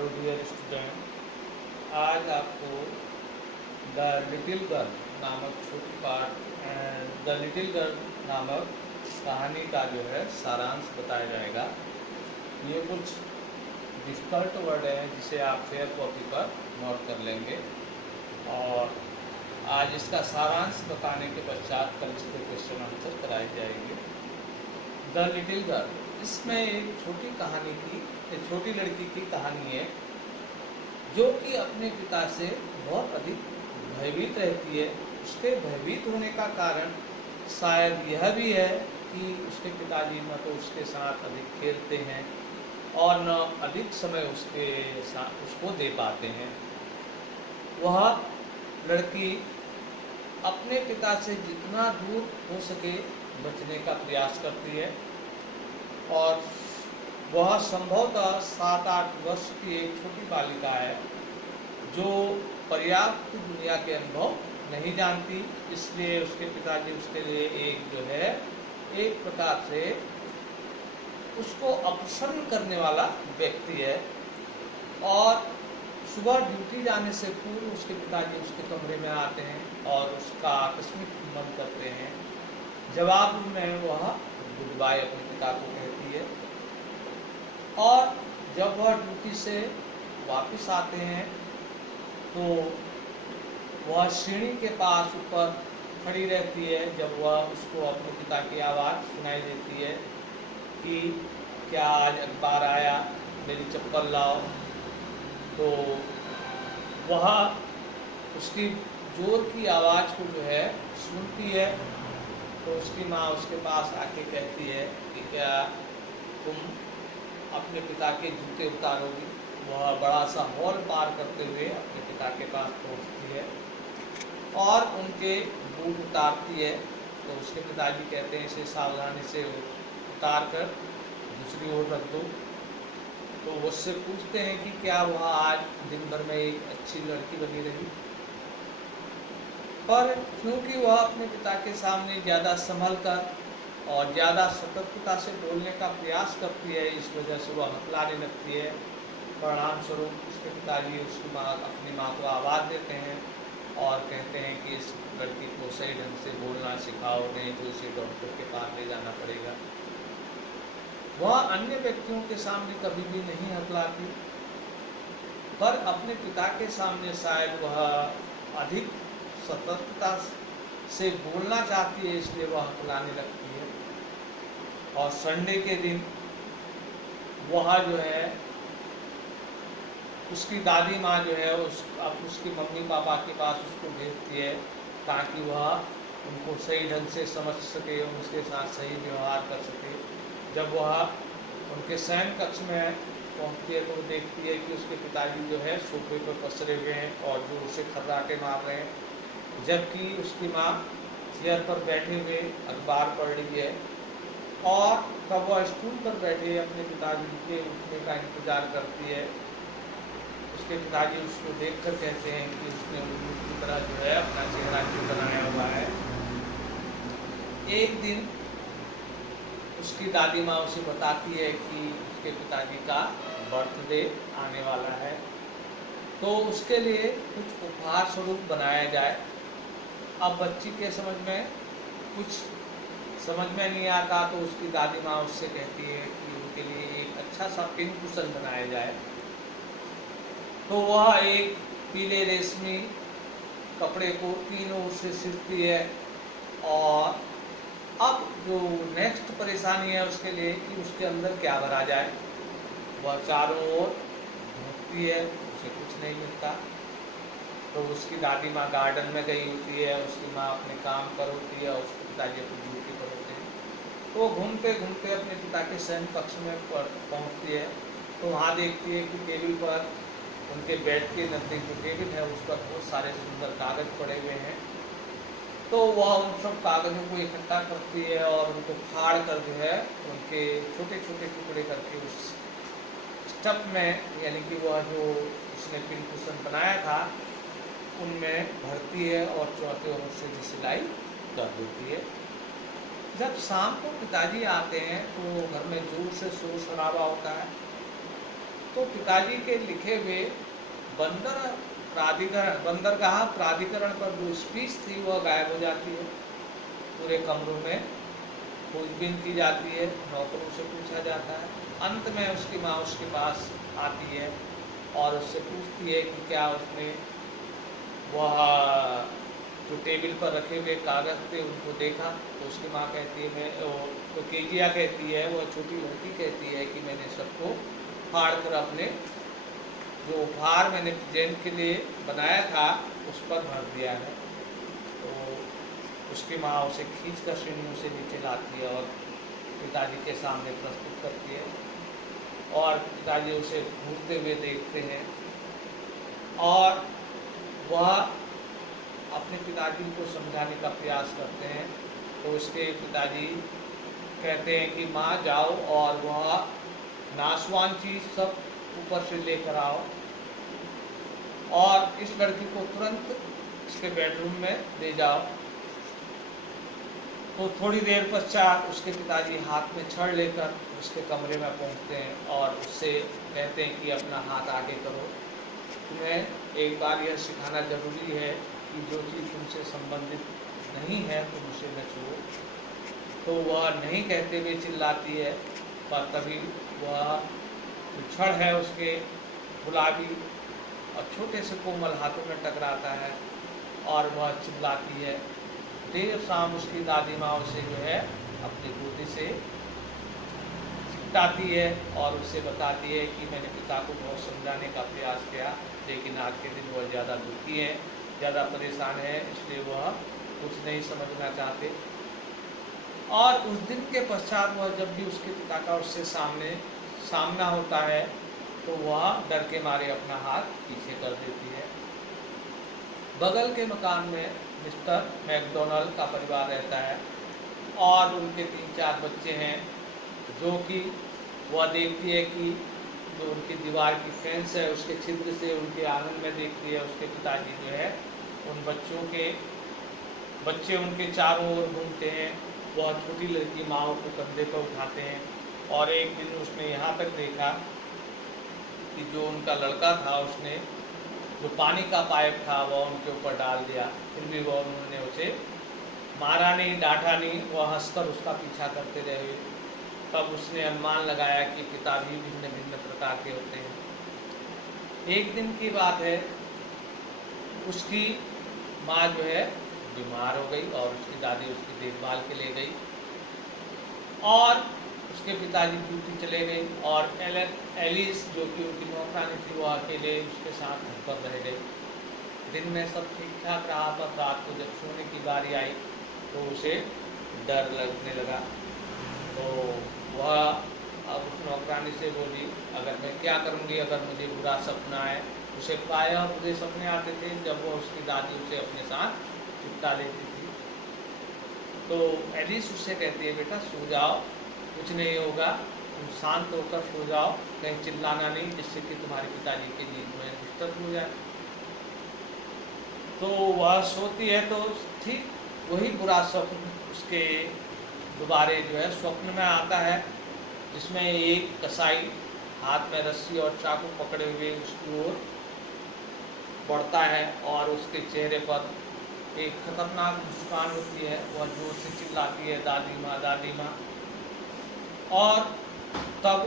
Hello dear student, आज आपको the little girl नामक छोटी पाठ द लिटिल गर्ल नामक कहानी का जो है सारांश बताया जाएगा। ये कुछ डिफ़िकल्ट वर्ड हैं जिसे आप फेयर कॉपी पर नोट कर लेंगे और आज इसका सारांश बताने के पश्चात कल इसके क्वेश्चन आंसर कराए जाएंगे। द लिटिल गर्ल, इसमें एक छोटी लड़की की कहानी है जो कि अपने पिता से बहुत अधिक भयभीत रहती है। उसके भयभीत होने का कारण शायद यह भी है कि उसके पिताजी न तो उसके साथ अधिक खेलते हैं और न अधिक समय उसको दे पाते हैं। वह लड़की अपने पिता से जितना दूर हो सके बचने का प्रयास करती है और वह संभवतः 7-8 वर्ष की एक छोटी बालिका है जो पर्याप्त दुनिया के अनुभव नहीं जानती। इसलिए उसके पिताजी उसके लिए एक प्रकार से उसको अप्रसन्न करने वाला व्यक्ति है और सुबह ड्यूटी जाने से पूर्व उसके पिताजी उसके कमरे में आते हैं और उसका आकस्मिक मन करते हैं। जवाब में वह गुड बाय अपने पिता को कहती है और जब वह ड्यूटी से वापस आते हैं तो वह सीढ़ी के पास ऊपर खड़ी रहती है। जब वह उसको अपने पिता की आवाज़ सुनाई देती है कि क्या आज अखबार आया, मेरी चप्पल लाओ, तो वह उसकी जोर की आवाज़ को जो है सुनती है। तो उसकी माँ उसके पास आके कहती है कि क्या तुम अपने पिता के जूते उतारोगी। वह बड़ा सा हॉल पार करते हुए अपने पिता के पास पहुंचती है और उनके बूट उतारती है। तो उसके पिताजी कहते हैं इसे सावधानी से उतार कर दूसरी ओर रख दो। तो वो उससे पूछते हैं कि क्या वह आज दिन भर में एक अच्छी लड़की बनी रही, पर क्योंकि वह अपने पिता के सामने ज़्यादा संभल कर और ज़्यादा सतर्कता से बोलने का प्रयास करती है, इस वजह से वह हकलाने लगती है। परिणाम स्वरूप उसके पिताजी अपनी माँ को आवाज़ देते हैं और कहते हैं कि इस लड़की को सही ढंग से बोलना सिखाओ, नहीं तो इसे डॉक्टर के पास ले जाना पड़ेगा। वह अन्य व्यक्तियों के सामने कभी भी नहीं हकलाती, पर अपने पिता के सामने शायद वह अधिक सतर्कता से बोलना चाहती है, इसलिए वह हकलाने लगती है। और संडे के दिन वह जो है उसकी दादी माँ जो है उसकी मम्मी पापा के पास उसको भेजती है ताकि वह उनको सही ढंग से समझ सके, उनके साथ सही व्यवहार कर सके। जब वह उनके शयन कक्ष में पहुँचती है तो वो देखती है कि उसके पिताजी जो है सोफे पर पसरे हुए हैं और जो उसे खर्राटे मार रहे हैं, जबकि उसकी माँ चेयर पर बैठे हुए अखबार पढ़ रही है। और तब वह स्टूल पर बैठे अपने पिताजी के उठने का इंतज़ार करती है। उसके पिताजी उसको देखकर कहते हैं कि उसने उल्लू की तरह जो है अपना चेहरा क्यों बनाया हुआ है। एक दिन उसकी दादी माँ उसे बताती है कि उसके पिताजी का बर्थडे आने वाला है, तो उसके लिए कुछ उपहार स्वरूप बनाया जाए। अब बच्ची के कुछ समझ में नहीं आता तो उसकी दादी माँ उससे कहती है कि उनके लिए एक अच्छा सा पिन कुशन बनाया जाए। तो वह एक पीले रेशमी कपड़े को 3 ओर से सिलती है और अब जो नेक्स्ट परेशानी है उसके लिए कि उसके अंदर क्या भरा जाए। वह चारों ओर ढूंढती है, उसे कुछ नहीं मिलता। तो उसकी दादी माँ गार्डन में गई होती है, उसकी माँ अपने काम पर होती है और उसके पिताजी अपनी ड्यूटी पर होते हैं। तो घूमते घूमते अपने पिता के शयन कक्ष में पहुँचती है तो वहाँ देखती है कि टेबल पर उनके बेड के नज़दीक जो टेबल है उस पर बहुत सारे सुंदर कागज़ पड़े हुए हैं। तो वह उन सब कागज़ों को इकट्ठा करती है और उनको फाड़ कर जो है उनके छोटे छोटे टुकड़े करके उस स्टफ में, यानी कि वह जो उसने पिन कुशन बनाया था उनमें भरती है और चौथे ओर से भी सिलाई कर देती है। जब शाम को पिताजी आते हैं तो घर में जोर से शोर शराबा होता है तो पिताजी के लिखे हुए बंदरगाह प्राधिकरण पर जो स्पीच थी वह गायब हो जाती है। पूरे कमरों में खोजबीन की जाती है, नौकरों से पूछा जाता है। अंत में उसकी माँ उसके पास आती है और उससे पूछती है कि क्या उसने वह जो टेबल पर रखे हुए कागज़ थे उनको देखा। तो उसकी माँ कहती है तो केजिया कहती है, वह छोटी लड़की कहती है कि मैंने सबको फाड़ कर अपने जो उपहार मैंने प्रेजेंट के लिए बनाया था उस पर भर दिया है। तो उसकी माँ उसे खींच कर सीढ़ियों से नीचे लाती है और पिताजी के सामने प्रस्तुत करती है और पिताजी उसे घूरते हुए देखते हैं और वह अपने पिताजी को समझाने का प्रयास करते हैं। तो उसके पिताजी कहते हैं कि माँ जाओ और वह नाशवान चीज़ सब ऊपर से लेकर आओ और इस लड़की को तुरंत इसके बेडरूम में ले जाओ। तो थोड़ी देर पश्चात उसके पिताजी हाथ में छड़ लेकर उसके कमरे में पहुंचते हैं और उससे कहते हैं कि अपना हाथ आगे करो, तुम्हें एक बार यह सिखाना जरूरी है कि जो चीज़ तुमसे संबंधित नहीं है तुम उसे न छुओ। तो वह नहीं कहते हुए चिल्लाती है, पर तभी वह जो छड़ है उसके गुलाबी और छोटे से कोमल हाथों में टकराता है और वह चिल्लाती है। देर शाम उसकी दादी माँ उसे जो है अपनी गोदी से चिपटाती है और उसे बताती है कि मैंने पिता को बहुत समझाने का प्रयास किया, लेकिन आज के दिन वह ज़्यादा दुखी है, ज़्यादा परेशान है, इसलिए वह कुछ नहीं समझना चाहते। और उस दिन के पश्चात वह जब भी उसके पिता का उससे सामना होता है तो वह डर के मारे अपना हाथ पीछे कर देती है। बगल के मकान में मिस्टर मैकडोनाल्ड का परिवार रहता है और उनके 3-4 बच्चे हैं, जो कि वह देखती है कि जो उनकी दीवार की फेंस है उसके छिद्र से उनके आंगन में देखती है उसके पिताजी जो है उन बच्चे उनके चारों ओर घूमते हैं। वह छोटी लड़की माँ को कंधे पर उठाते हैं और एक दिन उसने यहाँ तक देखा कि जो उनका लड़का था उसने जो पानी का पाइप था वह उनके ऊपर डाल दिया, फिर भी वह उन्होंने उसे मारा नहीं, डांटा नहीं, वह हंसकर उसका पीछा करते रहे। तब उसने अनुमान लगाया कि पिता भी भिन्न भिन्न प्रकार के होते हैं। एक दिन की बात है, उसकी माँ जो है बीमार हो गई और उसकी दादी उसकी देखभाल के लिए गई और उसके पिताजी ड्यूटी चले गए और एलिस जो कि उनकी नौकरानी थी वो अकेले उसके साथ घर पर रह गई। दिन में सब ठीक ठाक रहा, पर रात को जब सोने की बारी आई तो उसे डर लगने लगा। तो वह अब उस नौकरानी से बोली, अगर मैं क्या करूँगी अगर मुझे बुरा सपना आए। उसे प्रायः बुरे सपने आते थे जब वह उसकी दादी उसे अपने साथ चिपटा लेती थी। तो एलिस उससे कहती है, बेटा सो जाओ, कुछ नहीं होगा, तुम शांत होकर सो जाओ, कहीं चिल्लाना नहीं जिससे कि तुम्हारे पिताजी की नींद में डिस्टर्ब हो जाए। तो वह सोती है तो ठीक वही बुरा स्वप्न उसके दोबारे जो है स्वप्न में आता है, जिसमें एक कसाई हाथ में रस्सी और चाकू पकड़े हुए उसकी ओर बढ़ता है और उसके चेहरे पर एक खतरनाक मुस्कान होती है। वह जोर से चिल्लाती है, दादी माँ, दादी माँ। और तब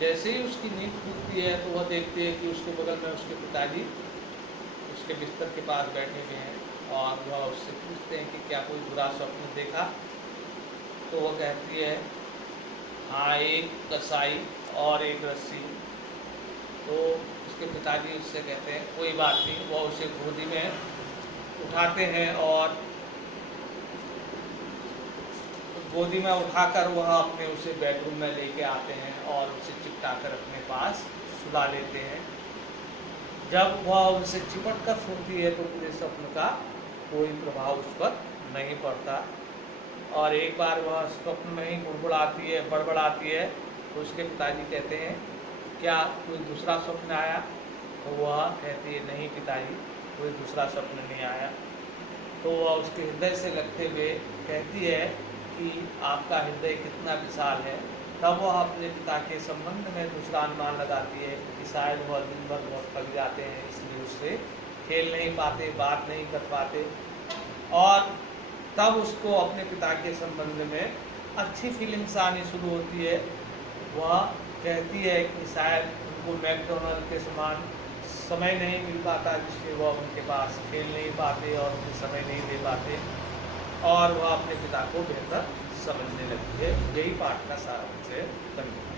जैसे ही उसकी नींद खुलती है तो वह देखती है कि उसके बगल में उसके पिताजी उसके बिस्तर के पास बैठे हुए हैं और वह उससे पूछते हैं कि क्या कोई बुरा स्वप्न देखा। तो वह कहती है, हाँ, एक कसाई और एक रस्सी। तो उसके पिताजी उससे कहते हैं कोई बात नहीं। वह उसे गोदी में उठाते हैं और गोदी में उठाकर वह अपने उसे बेडरूम में लेके आते हैं और उसे चिपटाकर अपने पास सुला लेते हैं। जब वह उनसे चिपट कर सोती है तो पूरे स्वप्न का कोई प्रभाव उस पर नहीं पड़ता और एक बार वह स्वप्न में ही बड़बड़ाती है तो उसके पिताजी कहते हैं, क्या कोई दूसरा स्वप्न आया? तो वह कहती है, नहीं पिताजी, कोई दूसरा स्वप्न नहीं आया। तो वह उसके हृदय से लगते हुए कहती है कि आपका हृदय कितना विशाल है, तब वह अपने पिता के संबंध में दूसरा अनुमान लगाती है कि शायद वह दिन भर बहुत थक जाते हैं, इसलिए उससे खेल नहीं पाते, बात नहीं कर पाते। और तब उसको अपने पिता के संबंध में अच्छी फीलिंग्स आनी शुरू होती है। वह कहती है कि शायद उनको मैकडोनल्ड के समान समय नहीं मिल पाता, जिससे वह उनके पास खेल नहीं पाते और उन्हें समय नहीं दे पाते, और वह अपने पिता को बेहतर समझने लगती है। यही पाठ का सारांश है। धन्यवाद।